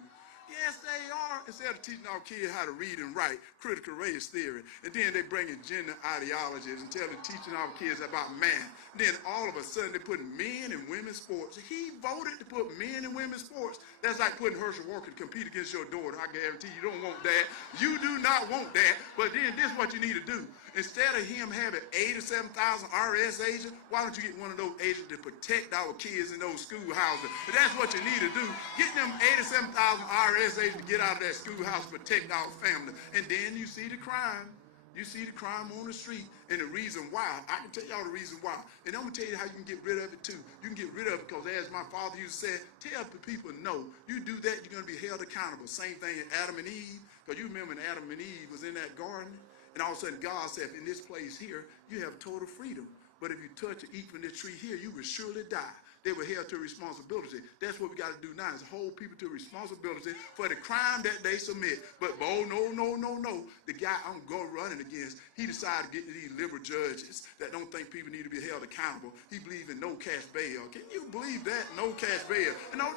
Yes, they are. Instead of teaching our kids how to read and write, critical race theory, and then they bring in gender ideologies and teaching our kids about math. Then all of a sudden they put men and women's sports. He voted to put men and women's sports. That's like putting Herschel Walker to compete against your daughter. I guarantee you don't want that. You do not want that. But then this is what you need to do. Instead of him having 87,000 IRS agents, why don't you get one of those agents to protect our kids in those schoolhouses? And that's what you need to do. Get them 87,000 IRS agents to get out of that schoolhouse, protect our family. And then you see the crime. You see the crime on the street, and the reason why. I can tell y'all the reason why. And I'm going to tell you how you can get rid of it, too. You can get rid of it because, as my father used to say, tell the people no. You do that, you're going to be held accountable. Same thing in Adam and Eve, because you remember when Adam and Eve was in that garden, and all of a sudden God said, in this place here, you have total freedom. But if you touch or eat from this tree here, you will surely die. They were held to responsibility. That's what we got to do now, is hold people to responsibility for the crime that they submit. But, oh, no. The guy I'm running against, he decided to get to these liberal judges that don't think people need to be held accountable. He believes in no cash bail. Can you believe that? No cash bail. No,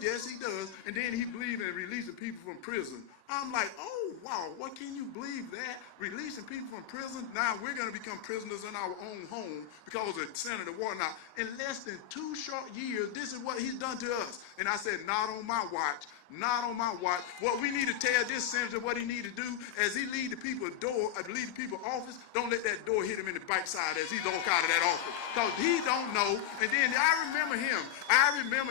yes, he does. And then he believes in releasing people from prison. I'm like, oh, wow, what can you believe that? Releasing people from prison? Now we're going to become prisoners in our own home because of Senator Warnock. In less than 2 short years, this is what he's done to us. And I said, not on my watch. Not on my watch. What we need to tell this senator what he need to do as he lead the people lead the people office, don't let that door hit him in the backside as he walk out of that office. Because he don't know. And then I remember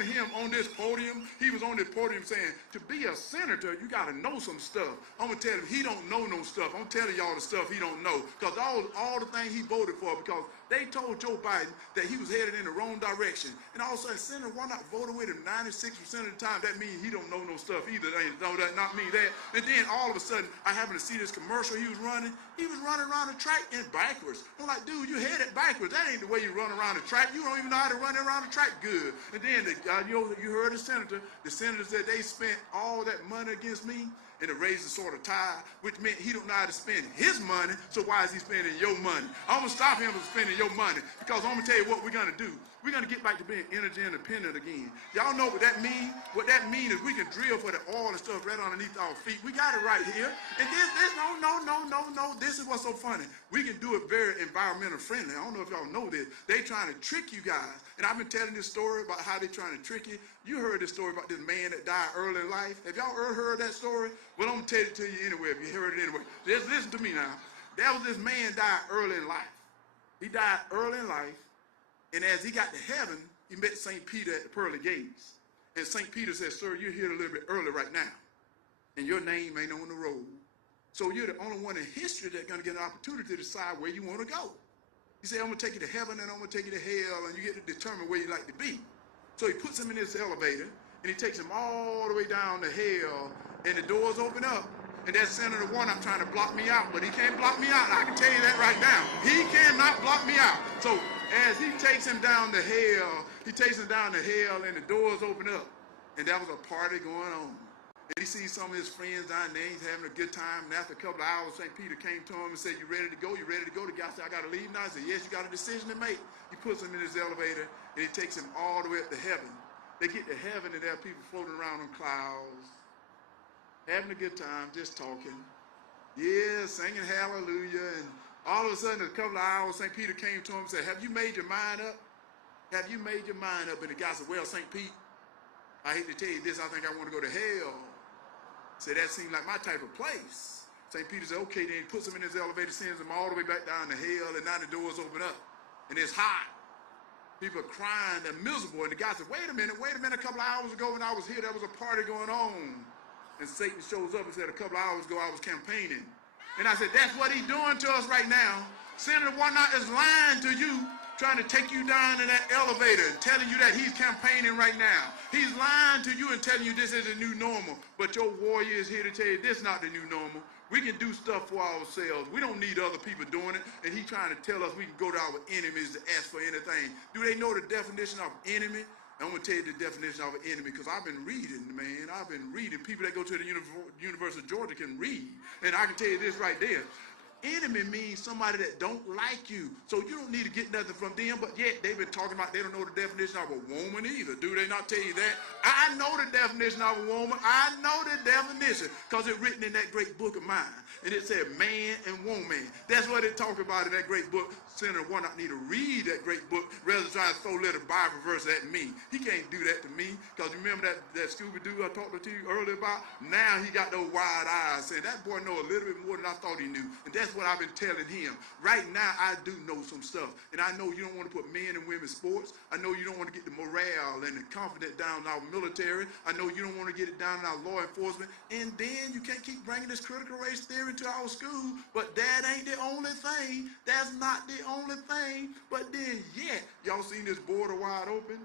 him on this podium. He was on this podium saying, to be a senator, you got to know some stuff. I'm going to tell him he don't know no stuff. I'm telling y'all the stuff he don't know. Because all the things he voted for, because they told Joe Biden that he was headed in the wrong direction. And all of a sudden, Senator Warnock voted with him 96% of the time. That means he don't know no stuff either. No, that not mean that. And then all of a sudden, I happened to see this commercial he was running. He was running around the track and backwards. I'm like, dude, you headed backwards. That ain't the way you run around the track. You don't even know how to run around the track good. And then you heard the senator. The senator said they spent all that money against me, and it raised the sort of tide, which meant he don't know how to spend his money, so why is he spending your money? I'm going to stop him from spending your money, because I'm going to tell you what we're going to do. We're going to get back to being energy independent again. Y'all know what that means? What that means is we can drill for the oil and stuff right underneath our feet. We got it right here. And no. This is what's so funny. We can do it very environmental friendly. I don't know if y'all know this. They trying to trick you guys. And I've been telling this story about how they trying to trick you. You heard this story about this man that died early in life. Have y'all ever heard that story? Well, I'm going to tell it to you anyway if you heard it anyway. Just listen to me now. There was this man died early in life. He died early in life. And as he got to heaven, he met St. Peter at the pearly gates. And St. Peter said, sir, you're here a little bit early right now. And your name ain't on the roll. So you're the only one in history that's going to get an opportunity to decide where you want to go. He said, I'm going to take you to heaven and I'm going to take you to hell, and you get to determine where you like to be. So he puts him in this elevator, and he takes him all the way down to hell, and the doors open up. And that's Senator Warnock trying to block me out, but he can't block me out. I can tell you that right now. He cannot block me out. So as he takes him down to hell, and the doors open up, and there was a party going on. And he sees some of his friends down there, he's having a good time, and after a couple of hours, St. Peter came to him and said, you ready to go? You ready to go? The guy said, I got to leave now. He said, yes, you got a decision to make. He puts him in his elevator, and he takes him all the way up to heaven. They get to heaven, and there are people floating around on clouds, having a good time, just talking. Yeah, singing hallelujah. And all of a sudden, a couple of hours, St. Peter came to him and said, have you made your mind up? Have you made your mind up? And the guy said, well, St. Pete, I hate to tell you this, I think I want to go to hell. Said, that seemed like my type of place. St. Peter said, okay, then he puts him in his elevator, sends him all the way back down to hell, and now the doors open up. And it's hot. People are crying, they're miserable. And the guy said, wait a minute, a couple of hours ago when I was here, there was a party going on. And Satan shows up and said, a couple of hours ago I was campaigning. And I said, that's what he's doing to us right now. Senator Warnock is lying to you, trying to take you down in that elevator and telling you that he's campaigning right now. He's lying to you and telling you this is a new normal. But your warrior is here to tell you this is not the new normal. We can do stuff for ourselves. We don't need other people doing it. And he's trying to tell us we can go to our enemies to ask for anything. Do they know the definition of enemy? I'm going to tell you the definition of an enemy, because I've been reading, man. I've been reading. People that go to the University of Georgia can read. And I can tell you this right there. Enemy means somebody that don't like you. So you don't need to get nothing from them, but yet they've been talking about they don't know the definition of a woman either. Do they not tell you that? I know the definition of a woman. I know the definition because it's written in that great book of mine. And it said man and woman. That's what it talks about in that great book. Senator Warnock need to read that great book rather than trying to throw little Bible verse at me. He can't do that to me because remember that Scooby-Doo I talked to you earlier about? Now he got those wide eyes saying that boy know a little bit more than I thought he knew. And that's what I've been telling him. Right now I do know some stuff. And I know you don't want to put men and women sports. I know you don't want to get the morale and the confidence down in our military. I know you don't want to get it down in our law enforcement. And then you can't keep bringing this critical race theory to our school. But that ain't the only thing. That's not the only thing. But then yet, y'all seen this border wide open?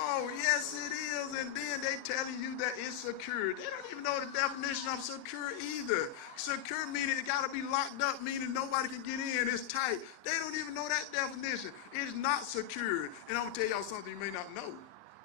Oh, yes it is. And then they telling you that it's secure. They don't even know the definition of secure either. Secure meaning it got to be locked up, meaning nobody can get in. It's tight. They don't even know that definition. It's not secured. And I'm going to tell y'all something you may not know.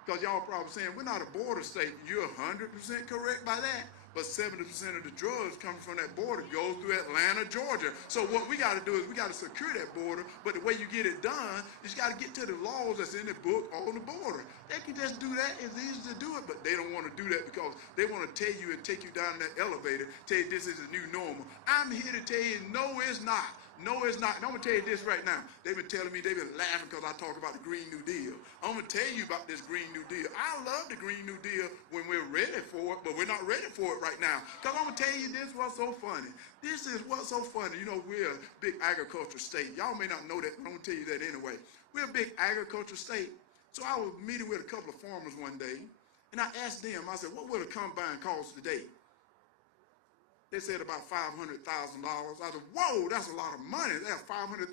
Because y'all probably saying, we're not a border state. You're 100% correct by that. But 70% of the drugs coming from that border goes through Atlanta, Georgia. So what we got to do is we got to secure that border. But the way you get it done is you got to get to the laws that's in the book on the border. They can just do that. It's easy to do it, but they don't want to do that because they want to tell you and take you down that elevator, tell you this is the new normal. I'm here to tell you, no, it's not. No, it's not. And I'm going to tell you this right now. They've been telling me, they've been laughing because I talk about the Green New Deal. I'm going to tell you about this Green New Deal. I love the Green New Deal when we're ready for it, but we're not ready for it right now. Because I'm going to tell you this, what's so funny. This is what's so funny. You know, we're a big agricultural state. Y'all may not know that, but I'm going to tell you that anyway. We're a big agricultural state. So I was meeting with a couple of farmers one day, and I asked them, I said, what would a combine cost today? They said about $500,000. I said, whoa, that's a lot of money. That's $500,000.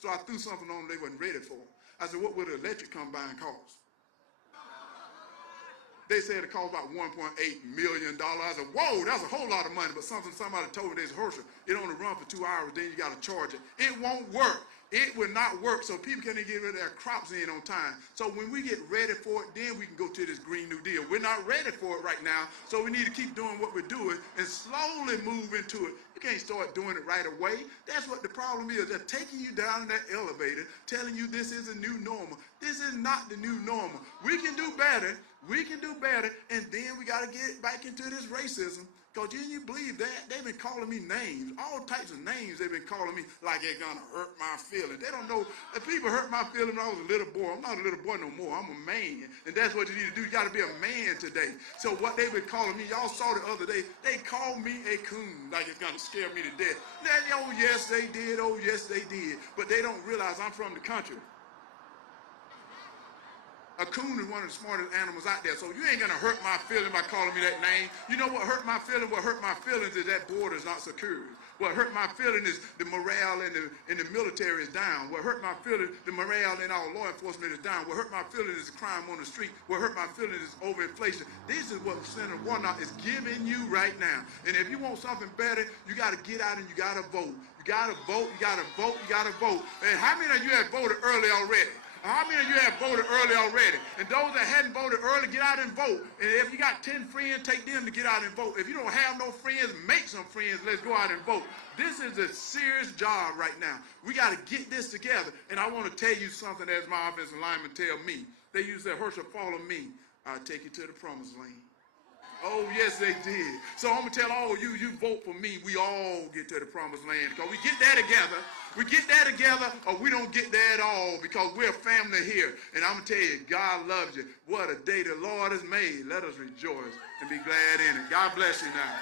So I threw something on them they wasn't ready for. I said, what would an electric combine cost? They said it cost about $1.8 million. I said, whoa, that's a whole lot of money. But somebody told me, they said, Herschel, it only run for 2 hours, then you got to charge it. It won't work. It will not work, so people can't get rid of their crops in on time. So when we get ready for it, then we can go to this Green New Deal. We're not ready for it right now, so we need to keep doing what we're doing and slowly move into it. You can't start doing it right away. That's what the problem is. They're taking you down in that elevator, telling you this is a new normal. This is not the new normal. We can do better. We can do better, and then we got to get back into this racism. Because didn't you believe that? They've been calling me names, all types of names they've been calling me like they're going to hurt my feelings. They don't know. If people hurt my feelings when I was a little boy, I'm not a little boy no more. I'm a man. And that's what you need to do. You got to be a man today. So what they've been calling me, y'all saw the other day, they called me a coon like it's going to scare me to death. Oh, yes, they did. Oh, yes, they did. But they don't realize I'm from the country. A coon is one of the smartest animals out there, so you ain't gonna hurt my feelings by calling me that name. You know what hurt my feelings? What hurt my feelings is that border is not secure. What hurt my feelings is the morale in the military is down. What hurt my feelings, the morale in our law enforcement is down. What hurt my feelings is crime on the street. What hurt my feelings is overinflation. This is what Senator Warnock is giving you right now. And if you want something better, you gotta get out and you gotta vote. You gotta vote, you gotta vote, you gotta vote. And how many of you have voted early already? How many of you have voted early already? And those that hadn't voted early, get out and vote. And if you got 10 friends, take them to get out and vote. If you don't have no friends, make some friends. Let's go out and vote. This is a serious job right now. We got to get this together. And I want to tell you something as my offensive linemen tell me. They used to say, Herschel, follow me. I'll take you to the promised land. Oh, yes, they did. So I'm going to tell all of you, you vote for me. We all get to the promised land. Because we get that together. We get that together or we don't get that at all because we're a family here. And I'm going to tell you, God loves you. What a day the Lord has made. Let us rejoice and be glad in it. God bless you now.